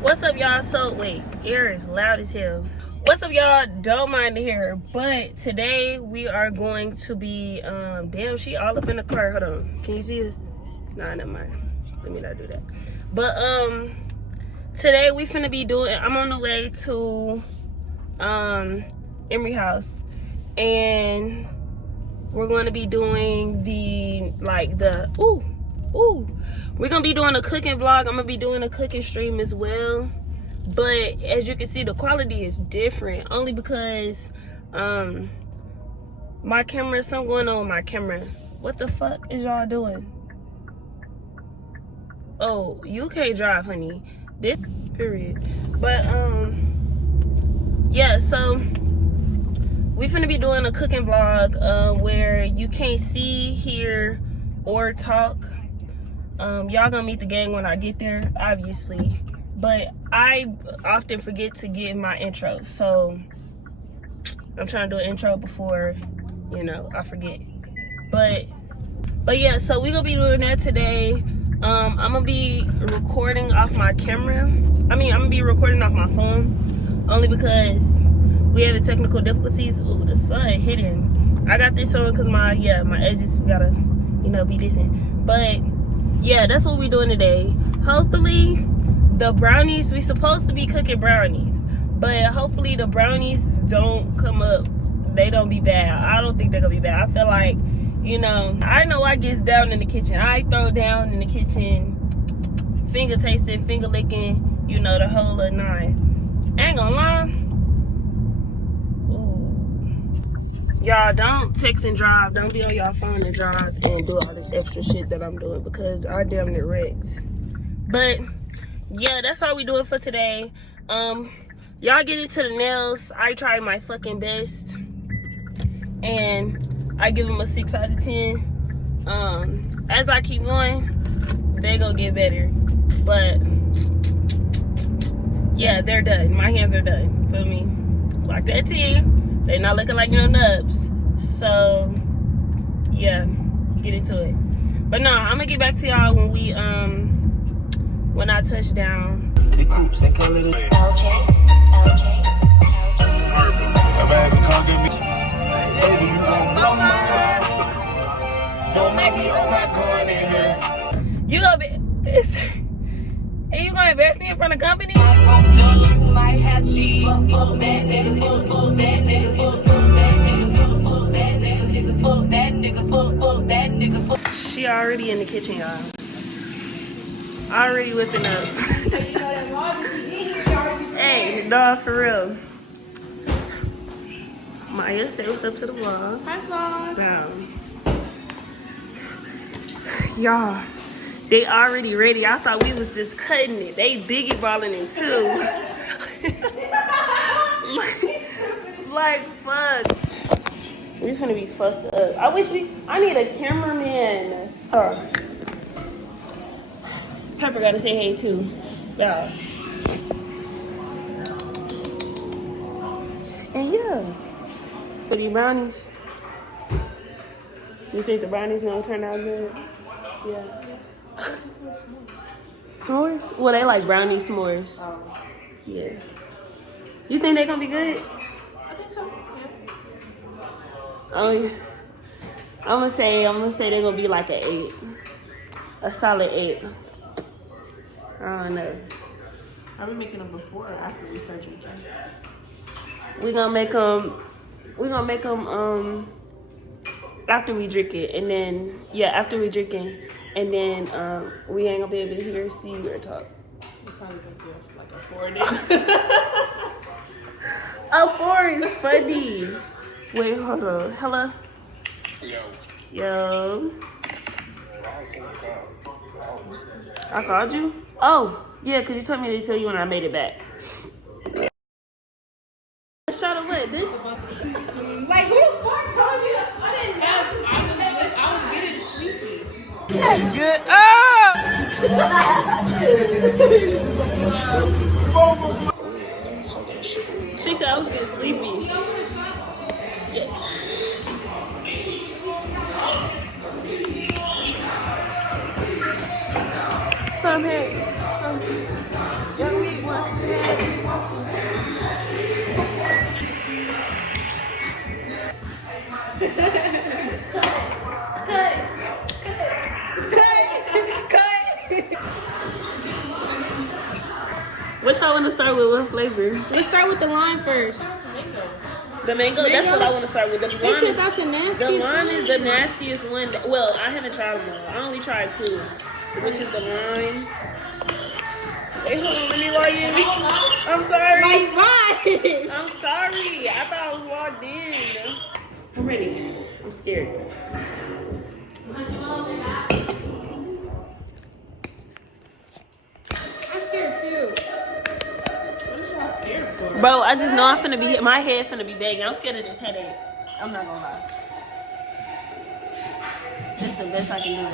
What's up, y'all? So wait, air is loud as hell. What's up, y'all? Don't mind the hair, but today we are going to be damn, she all up in the car. Hold on, can you see it? Nah, never mind, let me not do that. But today we finna be doing, I'm on the way to Emery house, and we're going to be doing we're gonna be doing a cooking vlog. I'm gonna be doing a cooking stream as well, but as you can see, the quality is different only because my camera, something going on with my camera. What the fuck is y'all doing? Oh, you can't drive, honey. This period. But yeah, so we finna be doing a cooking vlog where you can't see, hear, or talk. Y'all gonna meet the gang when I get there, obviously, but I often forget to give my intro, so I'm trying to do an intro before, you know, I forget. But yeah, so we gonna be doing that today. I'm gonna be recording off my camera. I'm gonna be recording off my phone, only because we have technical difficulties. Ooh, the sun hitting. I got this on because my edges, we gotta, you know, be decent. But yeah, that's what we're doing today. Hopefully the brownies, we supposed to be cooking brownies, but hopefully the brownies don't come up, they don't be bad. I don't think they're gonna be bad. I feel like, you know I gets down in the kitchen. I throw down in the kitchen, finger tasting, finger licking, you know, the whole little nine. I ain't gonna lie. Y'all, don't text and drive. Don't be on y'all phone and drive and do all this extra shit that I'm doing, because I damn near wrecked. But yeah, that's all we doing for today. Y'all get into the nails. I try my fucking best, and I give them a 6 out of 10. As I keep going, they gonna get better. But yeah, they're done. My hands are done. Feel me? Like that 10. They're not looking like no nubs. So yeah, get into it. But no, I'm gonna get back to y'all when we when I touch down. The coops and color the LJ. Baby, come get me. Baby, you gon' blow my mind. Don't make me oh my god in here. You gonna be and you gonna embarrass me in front of company? She already in the kitchen, y'all. Already whipping up. Hey, no, for real. Maya, say what's up to the vlog. Hi, vlog. Down. Y'all, they already ready. I thought we was just cutting it. They biggie balling it too. like fuck. We're gonna be fucked up. I need a cameraman. Pepper gotta say hey too. Yeah. And yeah. For these brownies. You think the brownies gonna turn out good? Yeah. S'mores? Well, they like brownie s'mores. Yeah. You think they're gonna be good? I think so. Yeah. I'm gonna say they're gonna be like an 8, a solid 8. I don't know. Are we making them before or after we start drinking? We're gonna make them after we drink it, and then after we drinking, and then we ain't gonna be able to hear, see, or talk. We're probably gonna do like a 4 then. A 4 is funny. Wait, hold on. Hello? Yo. I called you? Oh, yeah, because you told me to tell you when I made it back. Shot of what? This? Like, who the fuck told you that? I didn't have. I was getting sleepy. Good. She said I was getting sleepy. Yes. Some had some young weed ones. Which I want to start with? What flavor? Let's start with the lime first. The mango? That's what I want to start with. The It lime says that's the nastiest. the lime is the nastiest one. Well, I haven't tried them all. I only tried 2, which is the lime. Wait, hold on. Let me log in. I'm sorry. Like what? I'm sorry. I thought I was logged in. I'm ready. I'm scared. I'm scared too. What is y'all scared for? Bro, I just know I'm finna be, my head finna be begging. I'm scared of this headache. I'm not gonna lie. That's the best I can do.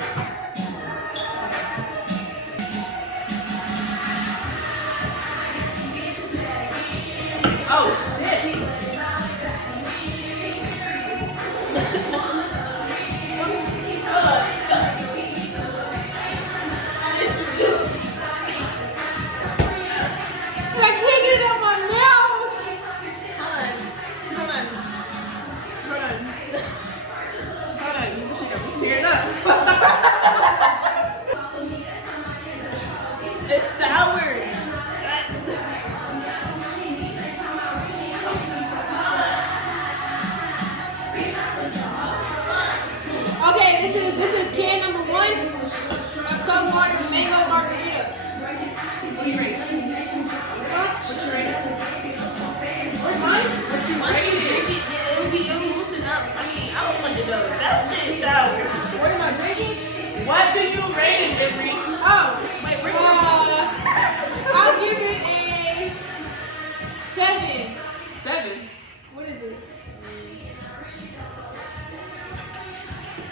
Oh shit. I can't get it out my mouth. Tear it up. It's sour. Okay, this is can number 1. Coke water mango margarita. What are you rating? What's your rating? Where's mine? What's your rating? It'll loosen up. I mean, I don't fucking know. That shit is sour. What am I drinking? What do you rate it, Henry? Oh, Wait, where I'll give it a 7. 7? What is it?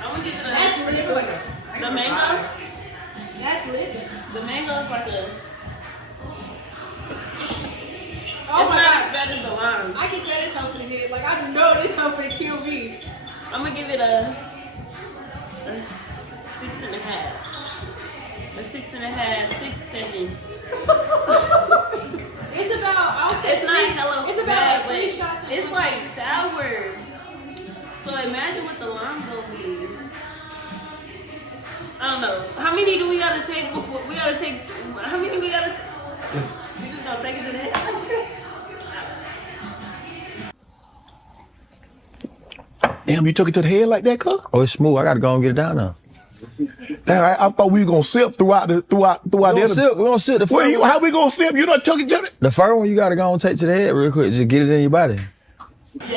I'm gonna give it That's liquid. the mango. That's liquid. The mango is like a. Oh It's my not god. as bad as the lime. I can tell this hoe finna hit. Like, I know this hoe finna kill me. I'm gonna give it a 6.5. A 6.5, 6, 7. It's about, I'll say It's not hella it's about bad, like 3 but shots. it's like sour. So imagine what the lime gonna be. I don't know. How many do we gotta take before we gotta take? How many we gotta? We just gonna take it to the head. Damn, you took it to the head like that, cuz? Oh, it's smooth. I gotta go and get it down now. Damn, I thought we was gonna sip throughout the We gonna sip the first Wait, one. how we gonna sip? You done took it to the... The first one you gotta go and take to the head real quick. Just get it in your body. Yeah,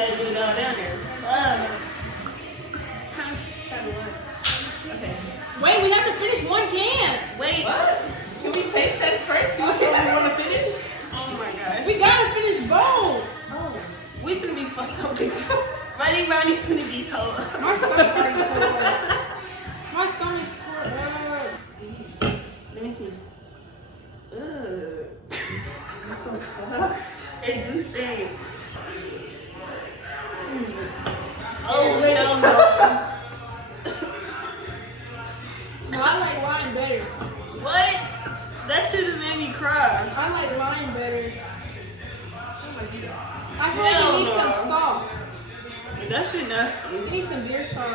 just go down there. Okay. Wait, we have to finish 1 can. Wait. What? Can we taste test first? You want to finish? Oh my gosh. We gotta finish both. Oh, we finna be fucked up. Ronnie's finna be told. My stomach already tore up. My stomach's tore up. Let me see. Ugh. It do stink. Oh, hell no. No, I like lime better. What? That shit just made me cry. I like lime better. I feel like it needs some salt. That shit nasty. It needs some beer salt.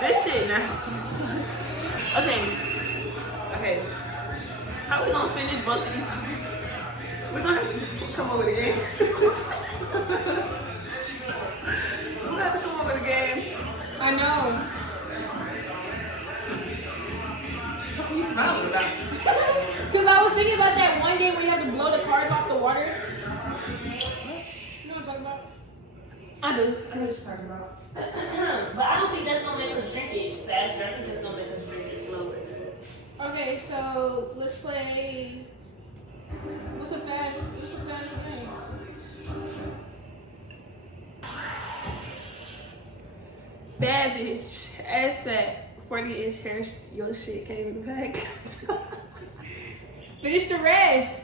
That shit nasty. Okay. How we gonna finish both of these? We're gonna have to come up with a game. We're gonna have to come up with a game. I know. What are you smiling about? Because I was thinking about that one game where you have to blow the cards off the water. You know what I'm talking about? I do. I know what you're talking about. But I don't think that's gonna make us drink it faster. I think that's gonna make us drink it slower. Okay, so let's play. What's a fast game? Bad bitch, ass fat, 40-inch hair, your shit came in the pack. Finish the rest.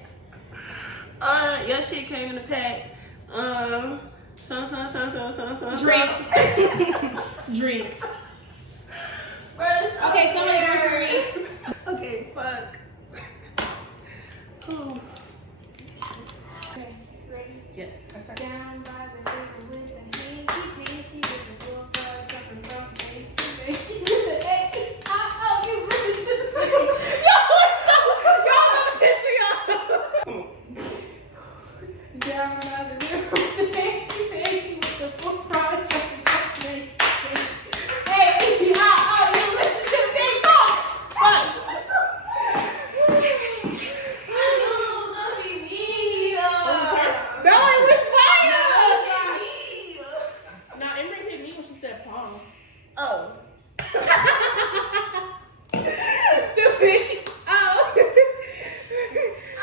Your shit came in the pack. Drink. Drink. Okay, somebody go for me. Okay, fuck. Ooh. Okay, ready? Yeah. Down by the river with the hanky-panky, with the bull guards up and down, hey, oh, you really should have y'all gonna piss me off. Down by the river with the hanky-panky, with the bull guards up and down, hey, oh, you listen to the thing, go! That one was fire! Now, Emery hit me when she said palm. Oh. Stupid. Oh.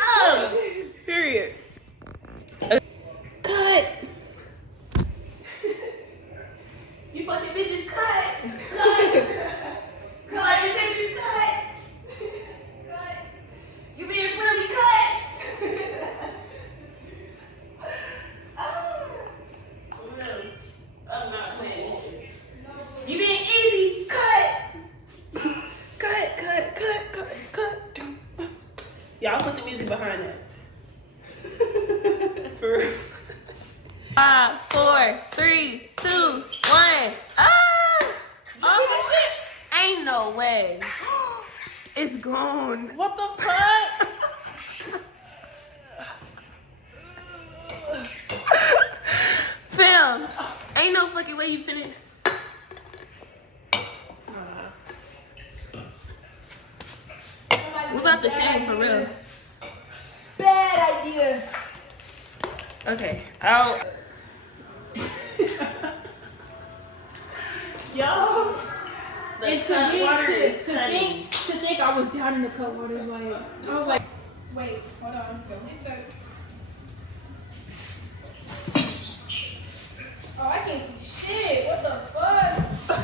Oh. Period. Cut. You fucking bitches cut. Cut. Cut. You bitches cut. Cut. You being friendly cut. Really? I'm not playing. You being easy cut. Cut. Y'all put the music behind that. For real. 5, 4, 3, 2, 1. Ah! Oh shit! Ain't no way. It's gone. What the fuck? Fam, ain't no fucking way you finna. We about to sing for real. Bad idea. Okay, out. Yo. And to think I was down in the cut waters, like I was like, wait, hold on, go insert. Oh, I can't see shit. What the fuck?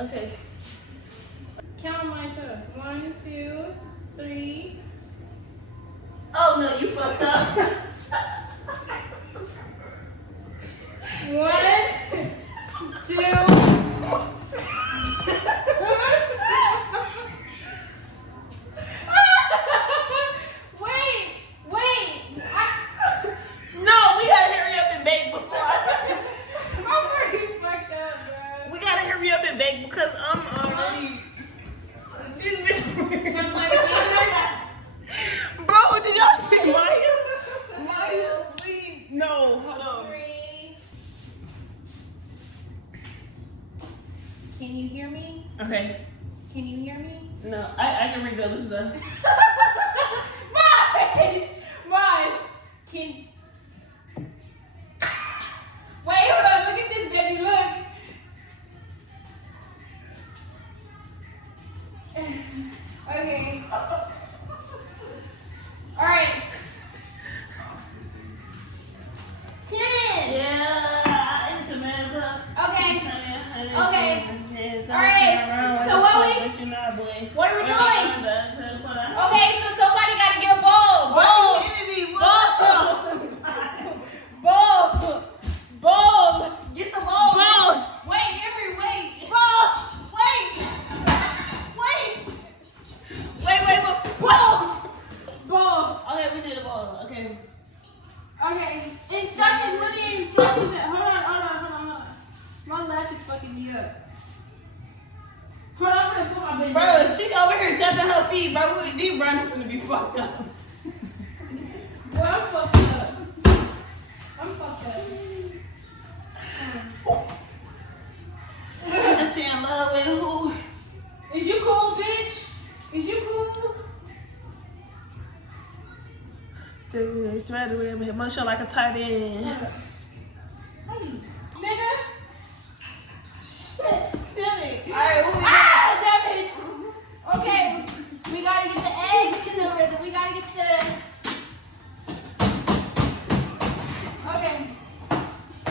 Okay. Count mine to us. 1, 2, 3. Oh no, you fucked up. 1, 2. Wait. No, we gotta hurry up and bake before I'm already fucked up, bro. we gotta hurry up and bake because I'm already. This bitch. I'm like, fingers. Bro, did y'all see Maya? Maya's sleep. No, hold on. 3. Can you hear me? Okay. Can you hear me? No, I can read the loser. Maj, can. Wait, hold on. Look at this, baby. Look. Okay. All right. 10. Yeah, it's a man. Okay. Okay. All right. So what are we doing? Okay, so somebody got to get a bowl. Bowl. Get the ball. Bowl. Wait, Henry, wait. Bowl. Wait. Bowl. Okay, we did a ball. Okay. Okay. Instructions. What are the instructions? Hold on. My lash is fucking me up. Hold on, I'm gonna put my bitch. Bro, she over here tapping her feet, bro. These runners gonna be fucked up. Boy, I'm fucked up. She said she in love with who? Is you cool, bitch? Is you cool? Dude, try to wear my motion like a tight end. Nigga. Shit. Damn it. Alright, who we got? Damn it. Okay. We gotta get the eggs in the rhythm. We gotta get the.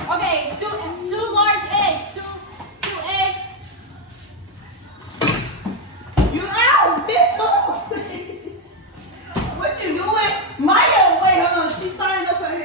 Okay, two large eggs. Two eggs. You out, bitch! What you doing? Maya, wait, hold on. She tying up her hair.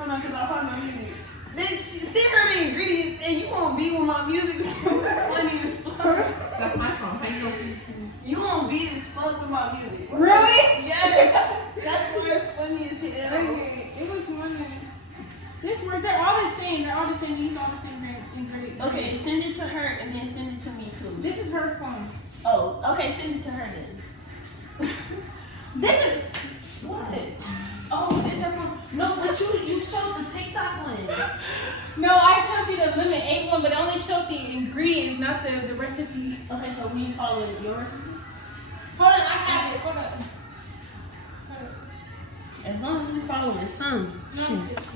Hold on, because I found my music. Bitch, see her the ingredients and you won't be with my music. So funny as fuck. That's my phone. How you gonna see it to me? You won't beat as fuck with my music. Really? Yes. That's why it's funny as hell. Okay, it was one. This works. They're all the same. They're all the same. These all the same ingredients. Okay, send it to her and then send it to me too. This is her phone. Oh, okay, send it to her then. This is What? Oh, it's her phone. No, but you showed the TikTok one. no. I showed you the lemon 8 one, but I only showed the ingredients, not the recipe. Okay, so we following your recipe? Hold on, I have it. Hold on. As long as we following some. No, Shit. it's-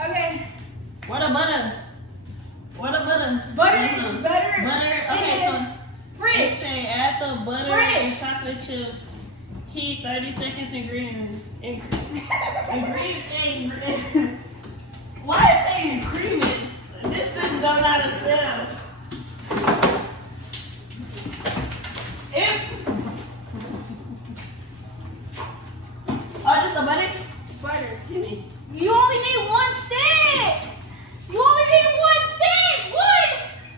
Okay. What a butter? What a butter? Butter. Butter. Okay, so Fridge. it say add the butter and Fridge. chocolate chips. Heat 30 seconds. Ingredients. Ingredient. Why is it saying ingredients? This thing don't know how to spell. Oh, just the butter? Butter. Give me. You only need one stick. You only need one stick.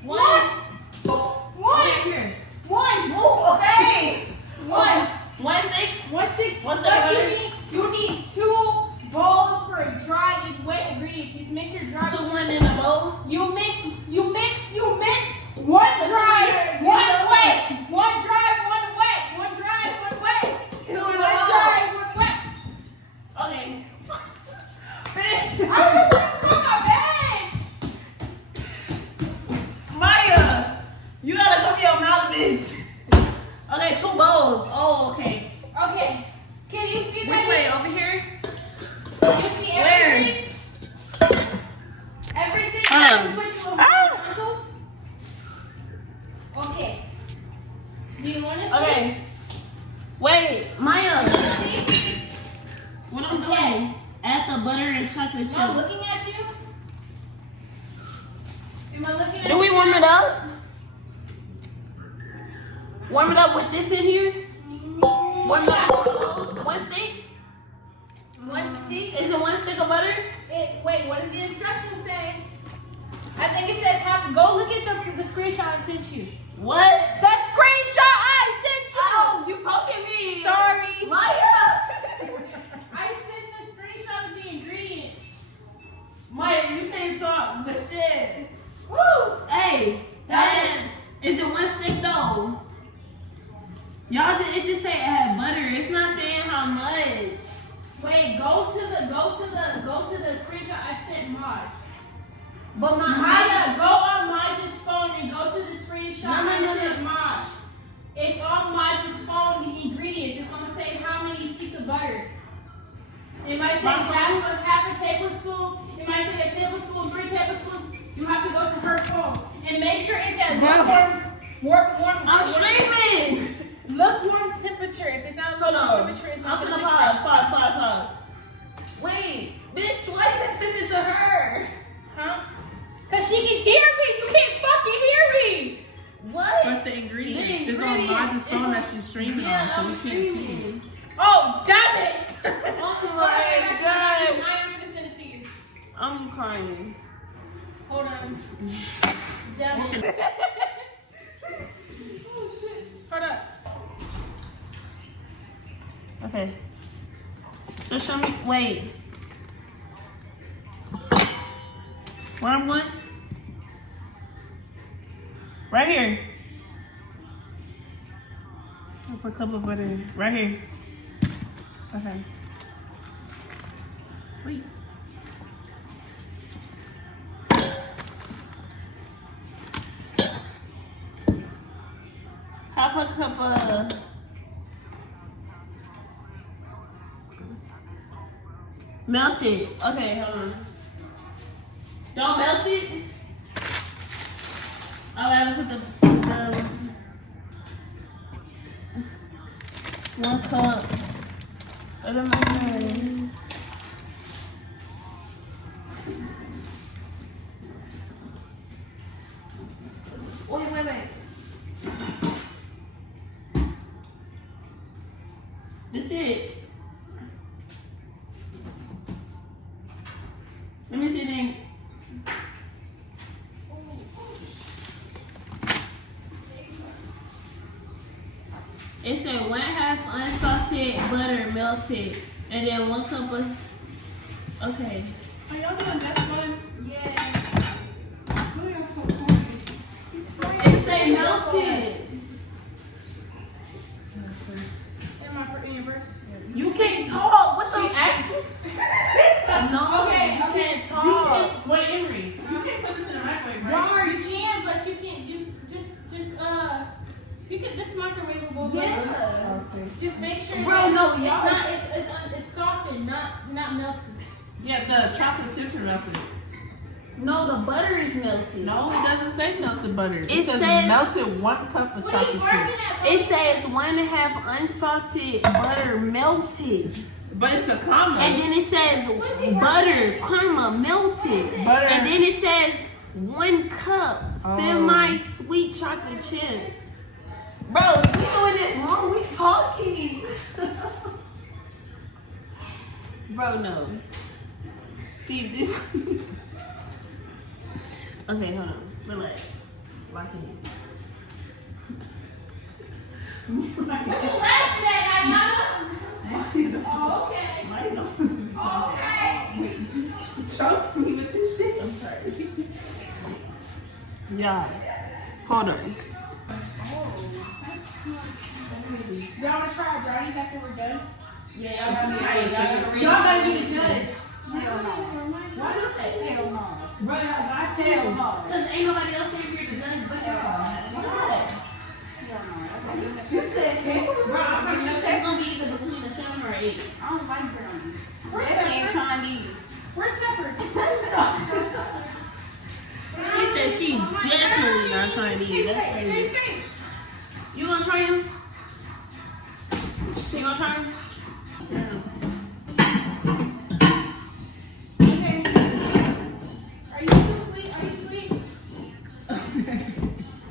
One. Right here. One. Move, okay. One. One stick. One stick. One stick But of butter. you need 2 bowls for dry and wet ingredients. Just make sure dry. So one in a bowl. You mix. One dry, one wet. One dry, one wet. One dry, one wet. Two in a One bowl. dry, one wet. Okay. I was just throw my bags. Maya, you gotta cover your mouth, bitch. Okay, 2 bowls. Oh, okay. Okay. Can you see Which way? Over here? Can you see Where? everything? Everything? Okay. Do you want to see? Okay. Wait, Maya. See? What I'm Okay. doing? Add the butter and chocolate chips. No, I'm looking at you. Am I looking at Do you? we warm it up? Warm it up with this in here? Warm it up. One stick? One stick? Is it 1 stick of butter? Wait, what did the instructions say? I think it says go look at the screenshot I sent you. What? The screenshot I sent you! Oh, you poking me. Sorry. Maya. I sent the screenshot of the ingredients. Maya, you can't talk, but shit. Woo! Hey, is it 1 stick though? Y'all did, it just say it had butter. It's not saying how much. Wait, go to the screenshot I sent Maj. But Maya, go on Maj's phone and go to the screenshot No. I sent Maj. It's on Maj's phone, the ingredients. It's gonna say how many sticks of butter. It might say half a tablespoon. It might say a tablespoon, 3 tablespoons. You have to go to her phone and make sure it's at lukewarm. I'm streaming. Lukewarm temperature. If it's not Hold lukewarm on. temperature, it's I'm not gonna gonna pause. Wait, bitch, why did I send it to her? Huh? Cause she can hear me. You can't fucking hear me. What? But the ingredients The is on ingredients Maj's is phone on- that she's streaming Yeah, on, so I'm we can't see streaming. it. Oh, damn it. Oh my gosh. I'm gonna send it to you. I'm crying. Hold on. Damn it. Oh shit. Hold up. Okay. So show me. Wait. Where I'm going? Right here. For a cup of butter. Right here. Okay. Wait. Half a cup of melted. Okay, hold on. Don't melt it. I gotta put the 1 cup. I don't know. Wait. That's it. Let me see then. It said 1/2 unsalted butter melted, and then 1 cup of. Okay. Are y'all doing that one? Yeah. Look at so funny. It said melted. In your verse? You can't talk. What the accent? No. Okay. You can't talk. Wait, Emery. You can't put this in the microwave, right? Jar, you can, but you can't you can this microwavable. Yeah. Just make sure Bro, that no, it's y'all- not it's softened, not melted. Yeah, the chocolate chips are melted. No, the butter is melted. No, it doesn't say melted butter. It, It says says- melted 1 cup of What are you chocolate working chips. at? It says 1/2 unsalted butter melted. But it's a comma. And then it says butter, comma, melted. Butter. And then it says 1 cup semi-sweet chocolate chip. Bro, you doing it wrong. We talking. Bro, no. See this? Okay, hold on. Relax. Lock in. What you laughing at, Ayana? Oh, okay. Okay. Choke me with this shit. I'm sorry. Yeah. Hold on. Y'all wanna try our brownies after we're done? Yeah, y'all gotta try it. Y'all gotta read Y'all gotta it. be the judge. Why not? Hell no. Bro, I tell. Because ain't nobody else in here to judge but y'all. Why? You said hell. Bro, I'm pretty sure that's gonna be either between a 7 or 8. I don't like brownies. Where's They ain't Pepper? trying these. Where's Pepper? She said she definitely not trying to eat. That's crazy. You wanna try him? She gonna try him? Okay. Are you asleep? Are you asleep?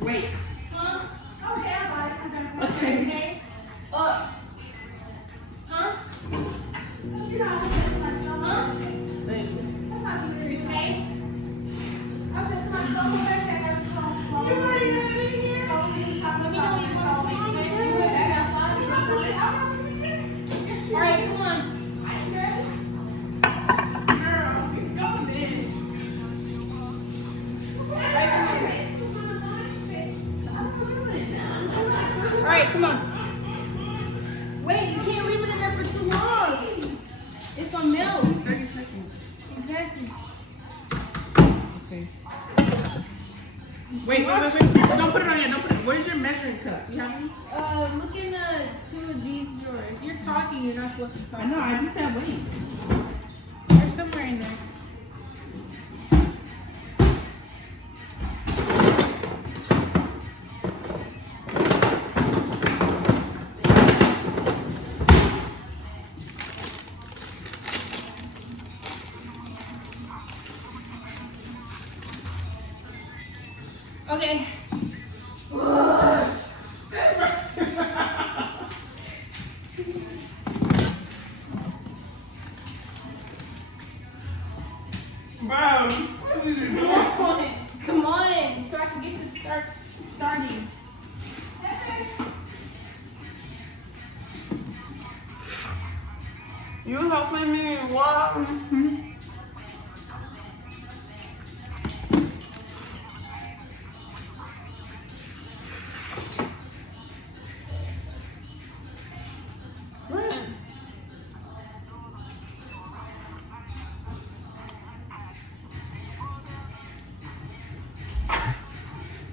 Wait. Huh? Okay, I'm fine. Okay. Huh? You know, huh? Thank you. Okay. I said to myself, what I said, I was going to let me know when you want to sleep, okay? All right, come on. All right, come on. Wait, you can't leave it in there for too long. It's gonna melt. 30 seconds. Exactly. Okay. Wait. Don't put it on yet. Don't put it. Where's your measuring cup? You have one? Look in two of these drawers. You're talking, you're not supposed to talk. I know. I just said wait. There's somewhere in there. Okay. Bro. Come on, so I can get to starting. You helping me walk?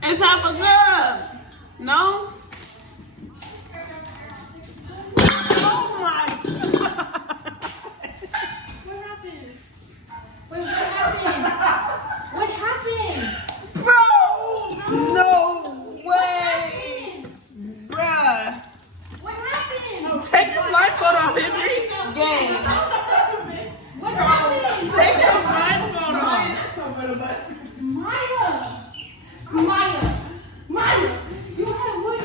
It's half a cup. No? Oh my God. What happened? Wait, what happened? What happened? Bro! No What way! happened? Bruh. What happened? Take your blindfold off, Henry. Gang. What happened? Take your blindfold off. Maya! Maya! Maya! You had what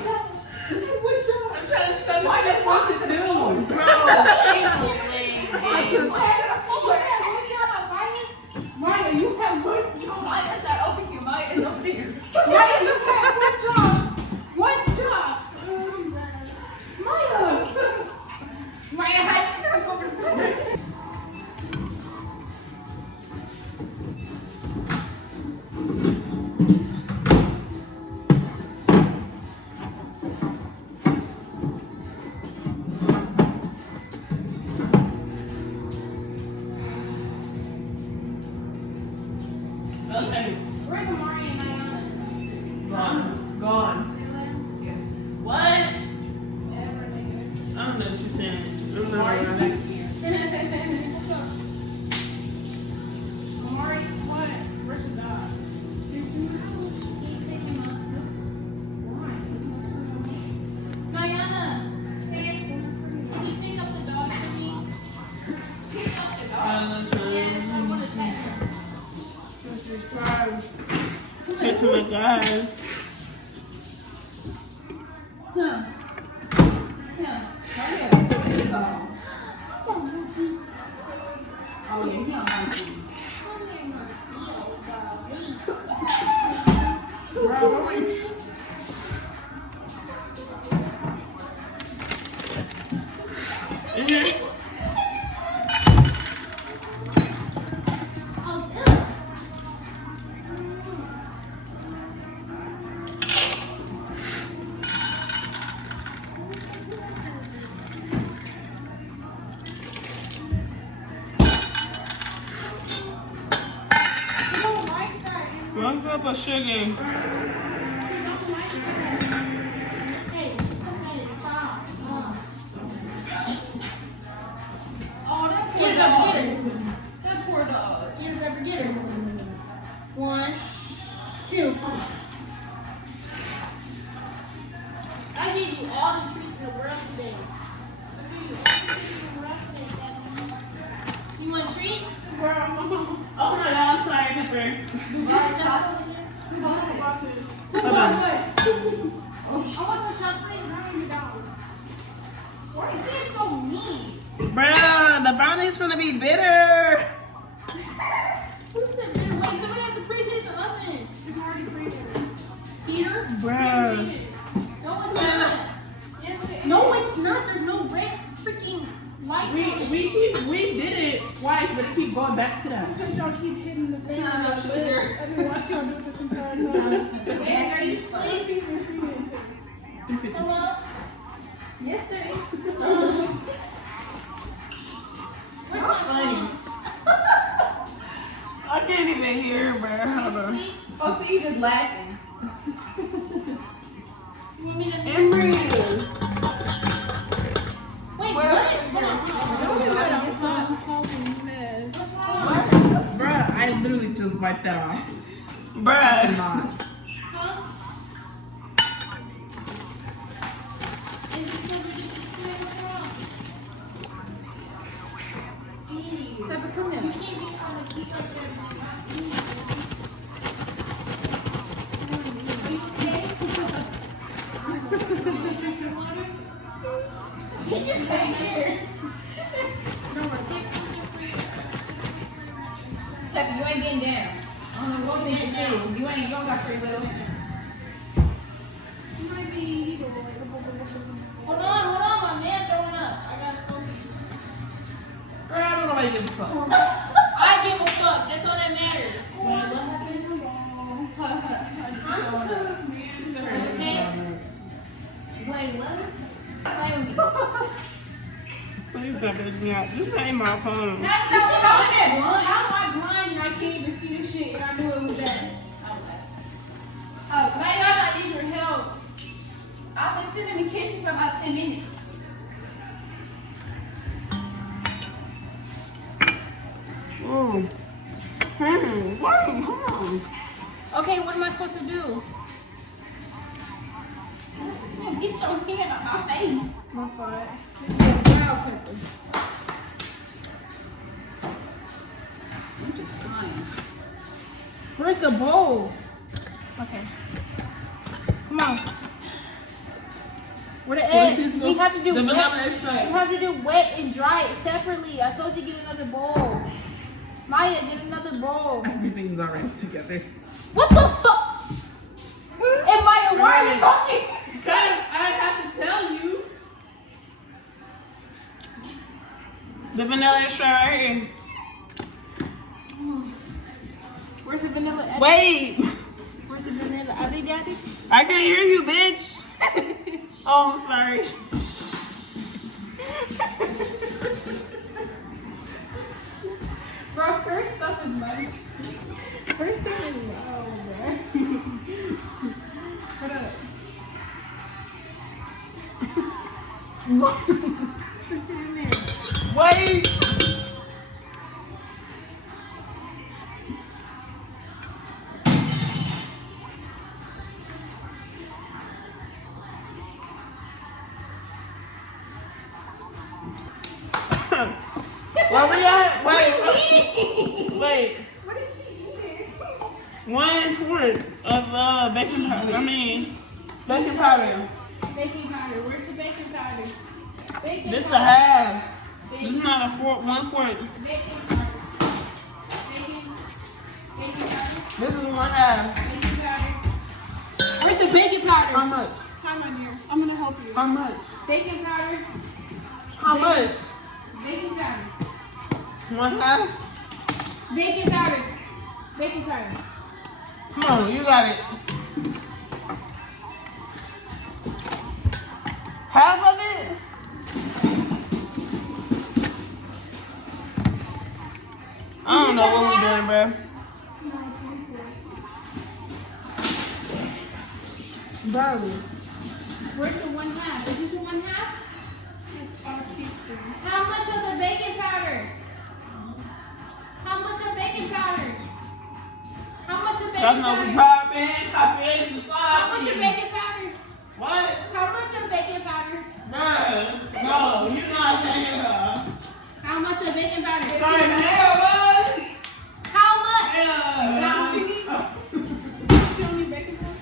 Oh my god. One cup of sugar. Get it up, get it. That poor dog. Get it up, get it. 1, 2. I gave you all the treats in the world today. You want a treat? Oh my god, I'm sorry, Pepper. I want some chocolate. Why are you being so mean? Bruh, the brownie's gonna be bitter. Who said bitter? Wait, somebody has to preheat the oven. It's already preheated. Heater? Bruh. No, it's not. No, it's not. There's no red freaking lights. We did it twice, but it keep going back to that. Because y'all keep hitting the thing. I've been watching y'all do it this entire time. Hey, are you asleep? Hello? Yes, there is. Where's my phone? I can't even hear, bruh. Hold on. Oh, so you just laughing. You want me to Emery. Wait, what? Hold on. Bruh, I literally just wiped that off. Bruh. Not. Huh? Is it because we just what's wrong? You can't be on the keep up there. Are you okay? She just came here. Pepper, you ain't getting down. I don't know what thing this is. You don't got free will. Hold on, my man throwing up. I gotta focus. Girl, I don't know why you give a fuck. I give a fuck. That's all that matters. Okay? Wait, what? Play with me. Please stop it out. This ain't my phone. How am I blind and I can't even see this shit and I knew it was that? Now I need your help. I've been sitting in the kitchen for about 10 minutes. Oh. Wait. Okay, what am I supposed to do? Get your hand on my face. My fault. I'm just fine. Where's the bowl? Okay. Come on. Where the eggs? We have to do The wet. vanilla extract. We have to do wet and dry it separately. I told you to get another bowl. Maya, get another bowl. Everything's already together. What the fuck? And Maya, why are you talking? Because I have to tell you. The vanilla extract right here. Where's the vanilla? Wait. Where's the vanilla? Are they daddy? I can't hear you, bitch. Oh, I'm sorry. Bro, her stuff is nice. Her stuff is loud, bro. What up? Wait. Where we at? Wait. Wait. What is she eating? 1/4 of baking powder. Baking powder. Baking powder. Where's the baking powder? Baking This a powder. half. This is not a 1/4. Baking powder. Baking powder. This is 1/2. Baking powder. Where's the baking powder? How much? Hi, my dear. I'm gonna help you. How much? Baking powder. How much? Baking powder. 1/2. Baking powder. Baking powder. Come on, you got it. Half of it? I don't know what we're doing, bro. Barley. Where's the 1/2? Is this the 1/2? How much of the baking powder? How much of baking powder? How much of Y'all baking know we powder? copy, you How much of sloppy. baking powder? What? How much of baking powder? Bruh, no, you not saying that. How much of baking powder? Sorry, the hell, bud. How much? Yeah. You only baking powder?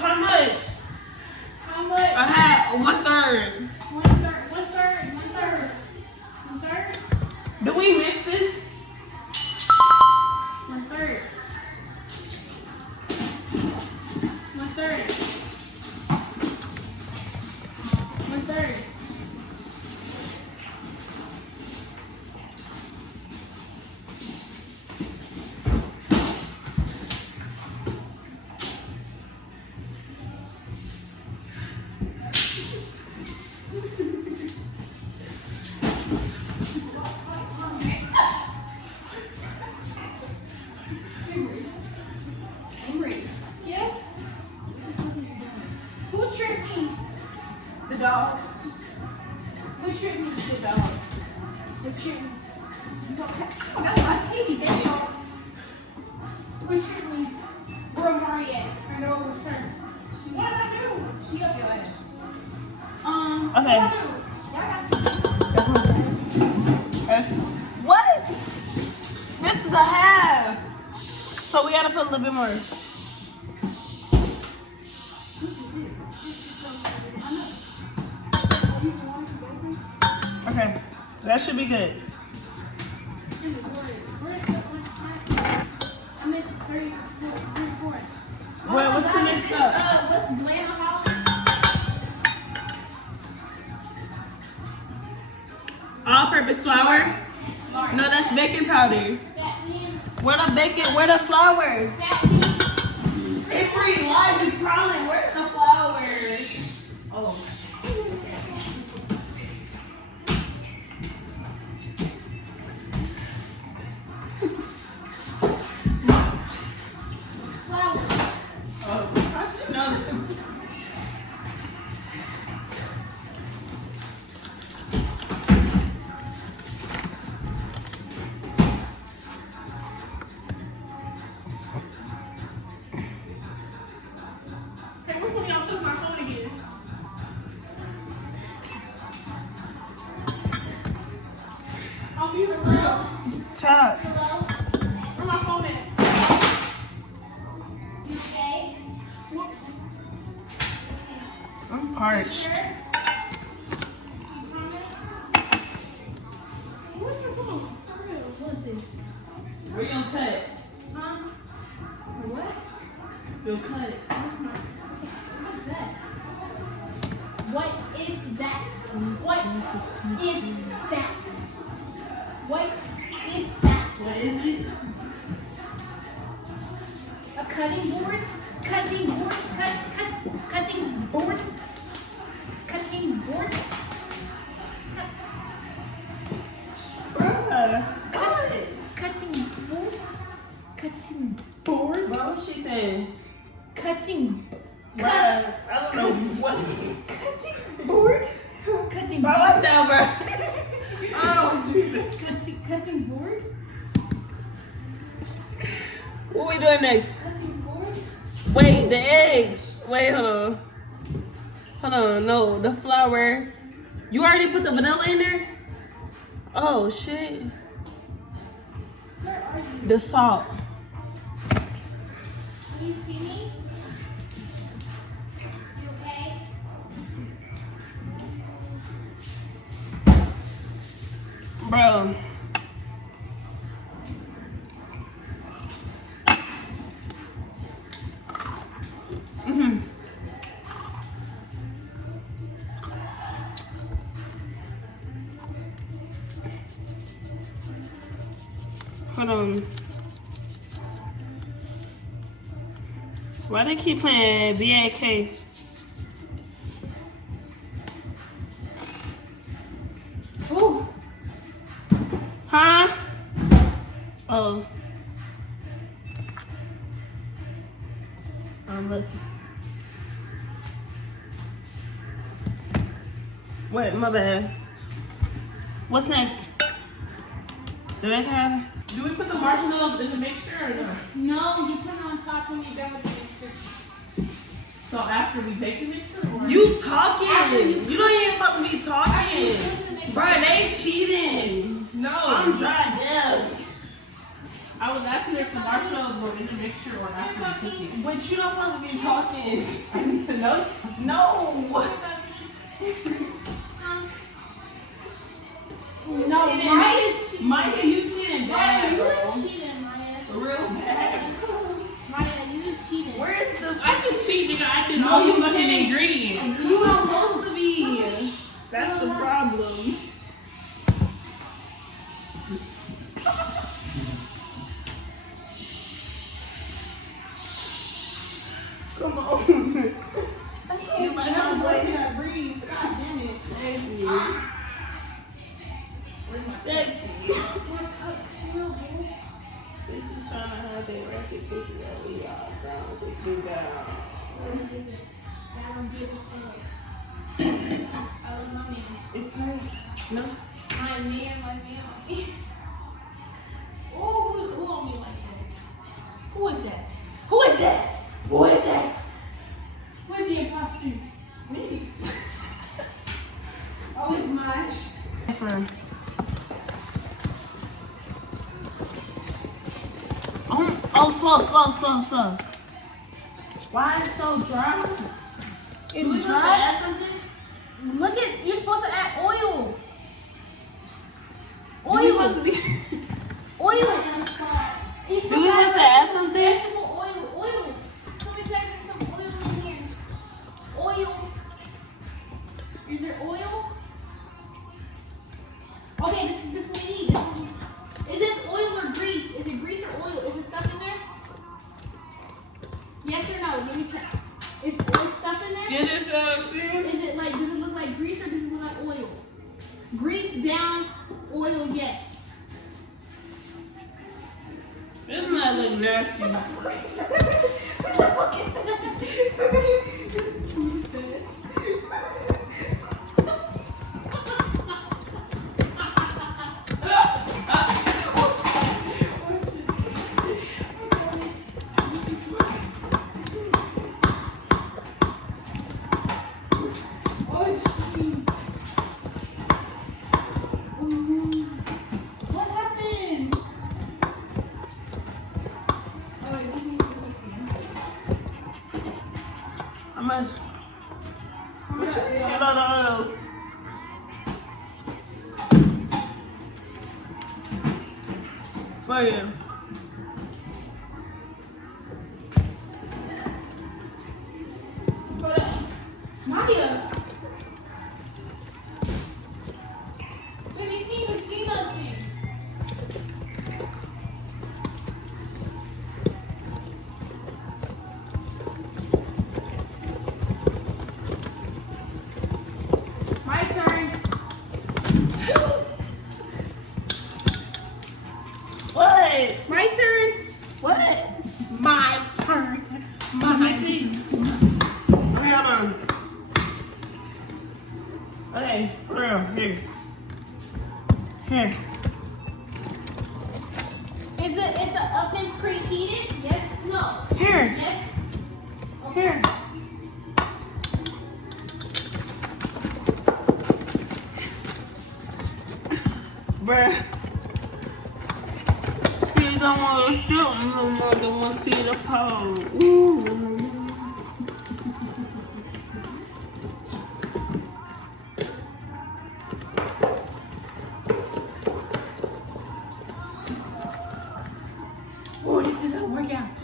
How much? How much? I had 1/3. 1/3. 1/3. 1/3. 1/3. Do we mix this? 1/3. 1/3. 1/3. Yes? Who tripped me? The dog. Who tripped me? The dog. Who tripped me? Oh, that's my TV, damn. Who tripped me? Where Mari at? I know it was her. What did I do? She up your ass. Okay. That's what? This is a half. So we gotta put a little bit more. Okay, that should be good. Where's the 1/2? I'm at 3/4. Well, what's the next up? What's bland about? All-purpose flour? No, that's baking powder. That means, Where the bacon? Where the flour? that means, Avery, why are you crawling? Where's the flour? Oh. flour. Oh, I should know this. Hey, which one of y'all took my phone again? I'll be below. Top. Below. Where my phone at? You say. Whoops. I'm parched. Sure. You promise? Where's your phone? For real. What's this? Where you gonna cut? Huh? What? You'll cut. What's that? What is that? What is that? What is that? What is it? A cutting board? Cutting board? Cutting board? Cutting board? Bruh. Cutting board? Cutting board? What was she saying? Cutting. Bruh. I don't know what. Cutting board? Cutting Bro, board? what's down, bro? Oh, Jesus. Cutting board? What we doing next? Cutting board? Wait, the eggs. Wait, hold on. Hold on, no, the flour. You already put the vanilla in there? Oh shit. The salt. Can you see me? You okay? Bro. Hold on. Why they keep playing BAK? Ooh. Huh? Oh. I'm lucky. Wait, my bad. What's next? The red hat? Do we put the marshmallows in the mixture or no? No, you put it on top when you're done with the mixture. So after we bake the mixture or? You talking? After You don't even supposed to be After you talking. put it in the mixture. Bro, they cheating. No. I'm dry deaf. I was asking if the marshmallows were in the mixture or after the cooking. But you don't supposed to be talking. I need to know. No. No, Maya's cheating. Maya, you cheating Maya, bad, you bro. cheating, Maya. Real bad. Maya, you cheating. Where is the... I can cheat, nigga. I did No, all you the fucking can't. ingredients. You don't supposed to be. That's the problem. Come on. You might have to wait to breathe. God damn it. Sexy. Sexy. This is trying to have that ratchet pussy that we all down. Put you down. That one gives it. I love my man. It's her. No. My man. Oh, who on me like that? Who is that? Who is that? Who is that? Where's the imposter? Me. Oh, it's Majj. For slow. Why is it so dry? It's Do we supposed to dry. add something? Look at, you're supposed to add oil. Do we supposed to be? Oil. Do we supposed to add something? Vegetable oil. Oil. Let me check if there's some oil in here. Oil. Is there oil? Okay, this is what we need. Is this oil or grease? Is it grease or oil? Is it stuff in there? Yes or no? Let me check. Is oil stuff in there? Get this see? Is it like, does it look like grease or does it look like oil? Grease down, oil yes. This might look nasty. What happened? How much? Get all the oil. For you. Maya! Baby, you can't even see nothing. My turn. What? My turn. What? My turn. My tea. Okay, hold on. Okay, for real, here. Here. Is the oven preheated? Yes, no. Here. Yes. Here. Bruh. She don't want to shoot no more than want to see the pole. Ooh. Oh, this is a workout.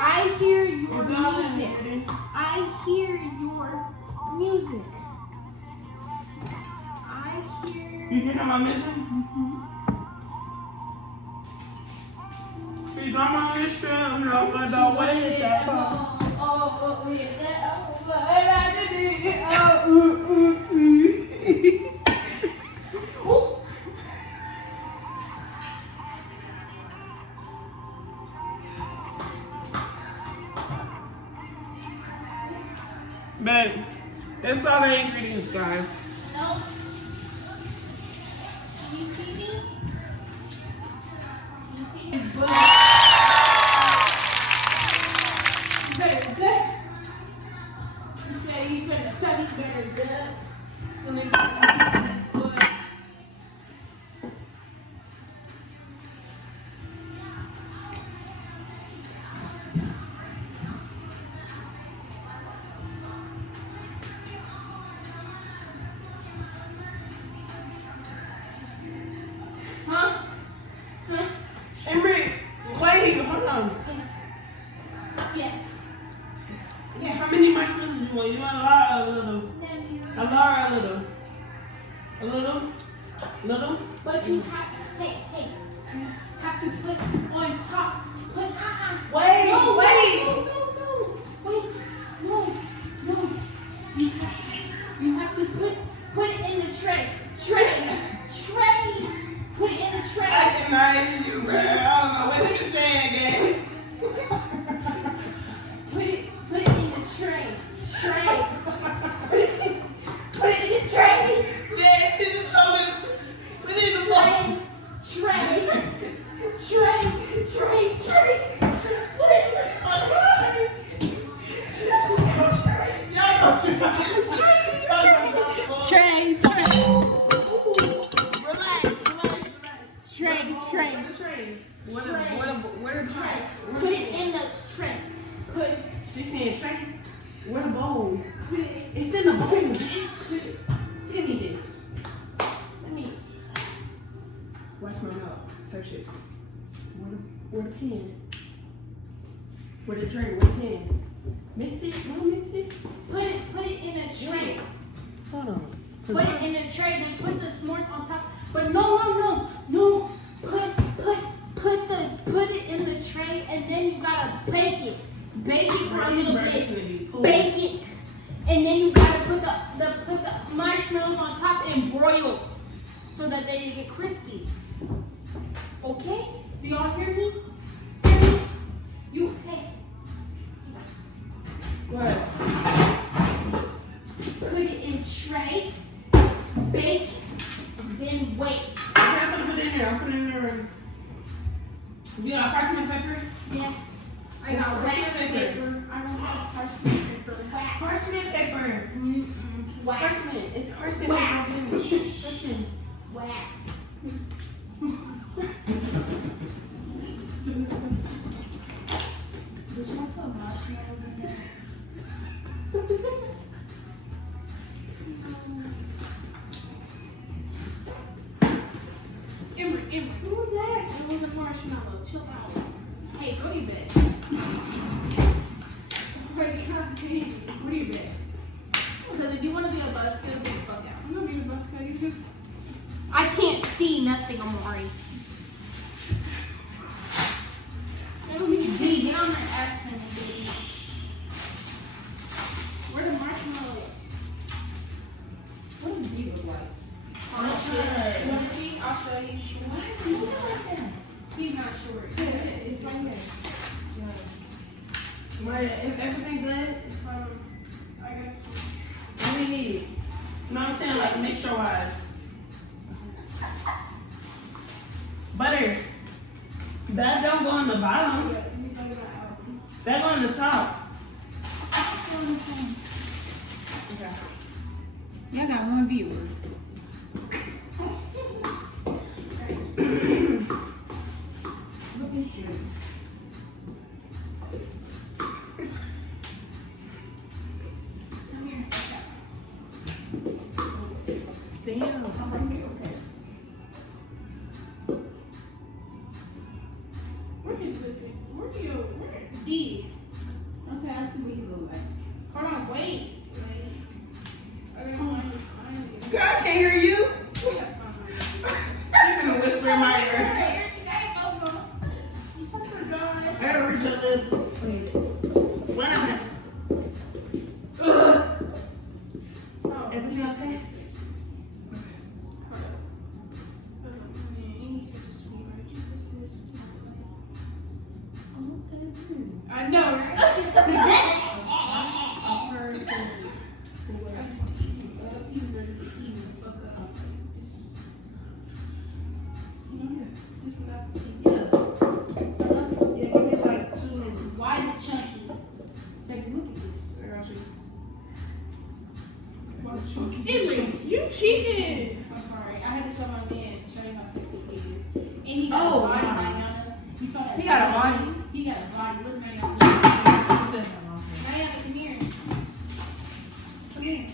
I hear your music. I hear your music. I hear. You hear my music? She's on my Instagram, no, but don't wait that far. Babe, it's all the ingredients, guys. No. You see me? You see me? Very good. You said you finna tell me very good. Let me good. Huh? Huh? Emery, wait, hold on. Yes. Yes. Yes. How many marshmallows you want? You want a lot or a little? A lot or a little? A little? Little? But you have to, hey, you have to put on top. Put, Wait, no, wait. No, wait, no. You have to put it in the tray. Tray. Put it in the tray. I cannot hear you, bro. I don't know what you're saying, gang. Put it in the tray. Put it in the tray. Yeah, just show me. Put it in the bowl. Tray. Where the tray? Put it in the tray. She's saying tray. Where the bowl? Put it in. It's in the bowl. Give me this. Let me. Watch my mouth. Type shit. Where the pen? Where the tray? Where the pen? Mix it. You want to mix it? Put it in a tray. Hold on. Put it in a tray. Then put the s'mores on top. But no. Put it in the tray, and then you gotta bake it. Bake it for a little bit. Bake it, and then you gotta put the marshmallows on top and broil so that they get crispy. Okay? Do y'all hear me? You hey. What? Put it in tray, bake, then wait. I'm gonna put it in there. I'm putting it in there. You got parchment paper? Yes. I got wax paper. I don't have parchment paper. Wax. Parchment paper. Wax. Parchment. It's parchment Wax. paper. Parchment. Wax. Did you put marshmallows in there? Ember, who was that? It was a marshmallow. Chill out. Hey, go to bed. Go to bed. Because if you want to be a busker, get the fuck out. I'm gonna be the bus guy. You just. I can't see nothing, Amari. D, get on my ass and D. Where the marshmallows? What does D look like? I'll See? I'll show you. Why is he looking like that? He's not short. It's right here. If everything good, it's I guess. What do you need? You know what I'm saying? Like, mix your eyes. Back on the top. Okay. Y'all got one viewer. Look at you. Damn. Okay. Where do you? D. Okay, I see what you look like. Hold on, wait. Girl, I can't hear you. You're gonna whisper in my ear. I gotta reach your lips. What happened? Everything else says? I know, right? Yeah, give me like 2 minutes. Why is it chunky? Baby, look at this. I got you. Henry, you cheated. I'm sorry. I had to show my man to show you how sexy he is. And he got Oh, a body, wow. Mariana. You saw that? He got a body? He got a body. Look, Mariana. Mariana, come here. Come here.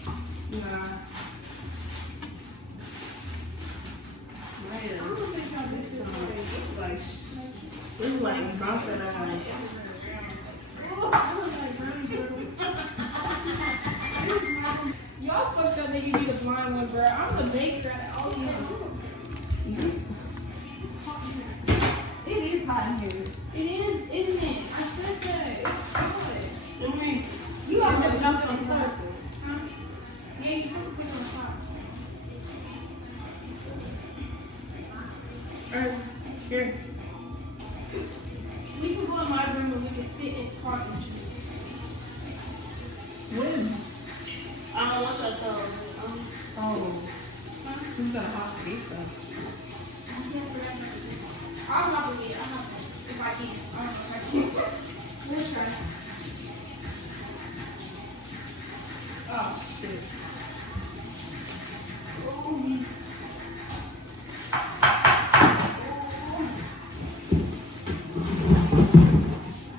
Nah. Man, this is like bumping eyes. Y'all fucked up that you be the blind one, bro. I'm the baker at all y'all. It is hot in here. It is, isn't it? I said that. It's hot. You are just jumping in circles. Huh? Yeah, you're supposed to put it on top. Alright, here. We can go in my room and we can sit and talk and shit. When? I don't want your phone. Huh? I'll walk with it. I'll help it. If I can. I don't know if I can. Let's try. Oh, shit.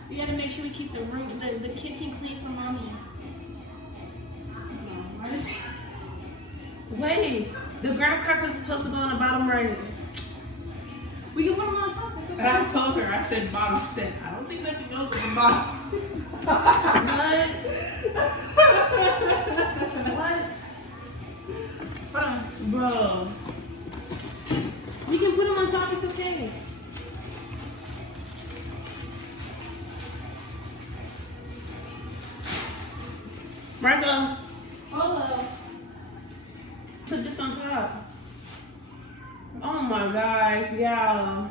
We gotta make sure we keep the room, the kitchen clean for mommy. Wait, the graham crackers are supposed to go on the bottom right. We can put them on top. It's okay. And I told her, I said bottom. She said, I don't think nothing goes at the bottom. What? Fine. Bro. We can put them on top. It's okay. Marco, Hello. put this on top. Oh my gosh, y'all.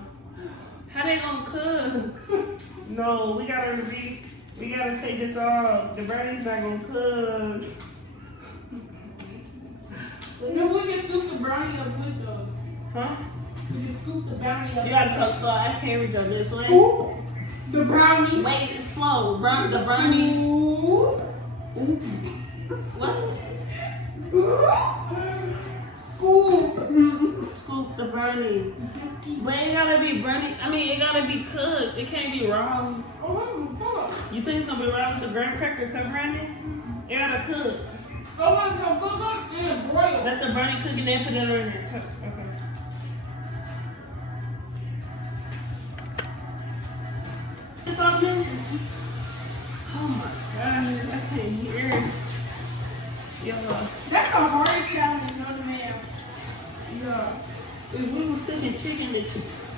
How they gonna cook? No, we gotta take this off. The brownie's not gonna cook. No, we can scoop the brownie up with those. Huh? We can scoop the brownie up. You gotta talk slow. I can't reach up this way. Scoop the brownie. Wait, it's slow. The brownie. What? Scoop the brownie. But it gotta be brownie. I mean, it gotta be cooked. It can't be raw. You think it's gonna be raw with the graham cracker cut brownie? It gotta cook. Oh my God, cook up and broil. Let the brownie cook and then put it on there. Okay. It's all good. Oh my God, I can't hear. Yo, That's a hard challenge, no man. yeah. If we was cooking chicken, the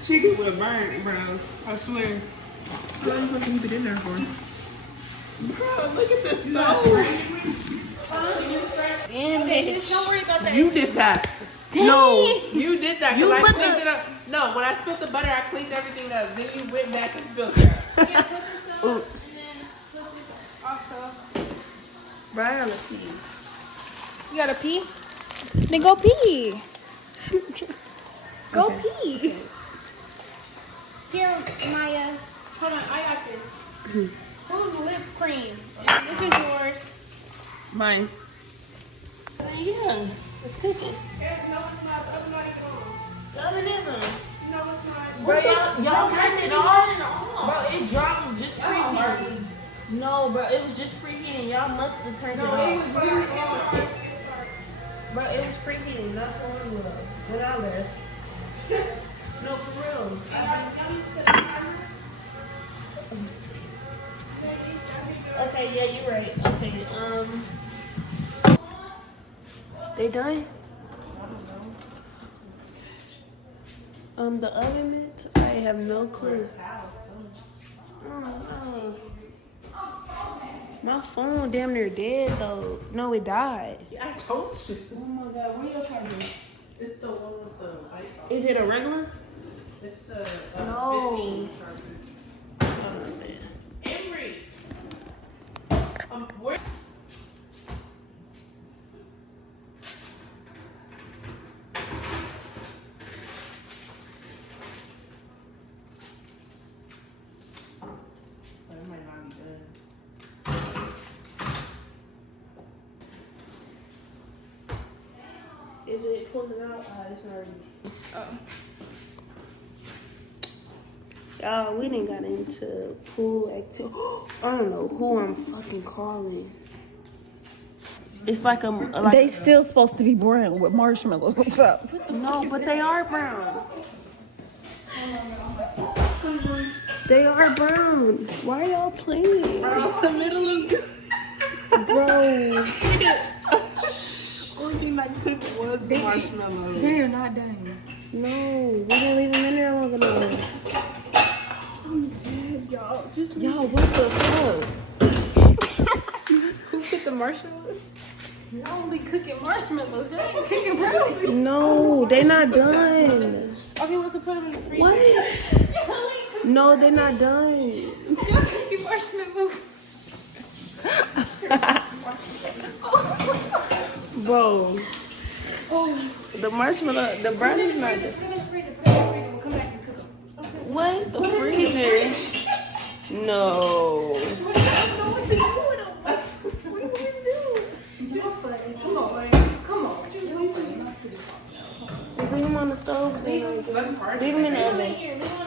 chicken would burn, bro. I swear. How long you keep it in there for? Bro, look at this stove. Okay, just don't worry about that. You did that. No, you did that. You Cause I put cleaned the- it up. No, when I spilled the butter, I cleaned everything up. Then you went back and spilled it. Yeah, put this up and then put this also. Bro, I gotta pee. You gotta pee? Then go pee. Go pee. Here, Maya. Hold on, I got this. Who's whipped cream? This is yours. Mine. Yeah, it's cooking. No, it's not. The other night gone. The oven is on. No, it's not. Bro, y'all turned it on and on. Bro, it dropped just preheating. No, bro, it was just preheating. Y'all must have turned it It on. was really on. Bro, it was preheating. Not so long ago. When I left. No, for real. Okay, yeah, you're right. Okay, they done? The oven mitt? I have no clue. My phone damn near dead though. No, it died. I told you. Oh my God, what are you trying to do? It's the one with the white. Is it a regular? It's the No. 15 charger. Oh man. Emery. Where? That might not be done. Is it pulling out? It's already. Y'all, we didn't got into pool activity. I don't know who I'm fucking calling. It's like a They still supposed to be brown with marshmallows on top. no, but they are brown. They are brown. Why are y'all playing? Bro, the middle is good. Bro. Only thing that cooked was the marshmallows. They're not done. No, we didn't leave them in there long enough. I'm dead, y'all. Just Y'all, what the fuck? Who put the marshmallows? You're only cooking marshmallows. You ain't cooking brownies. No, they not done. Okay, we can put them in the freezer. What? No, they're not done. You're cooking marshmallows. Bro. The marshmallow, the brownie's not done. Put them in the freezer. Put them in the freezer. We'll come back and cook them. What? The freezer? No. I don't know what to do with them. What do we do? You're funny. Come on. Come on. You're funny. Just leave them on the stove. Leave them in the oven. Here, leave them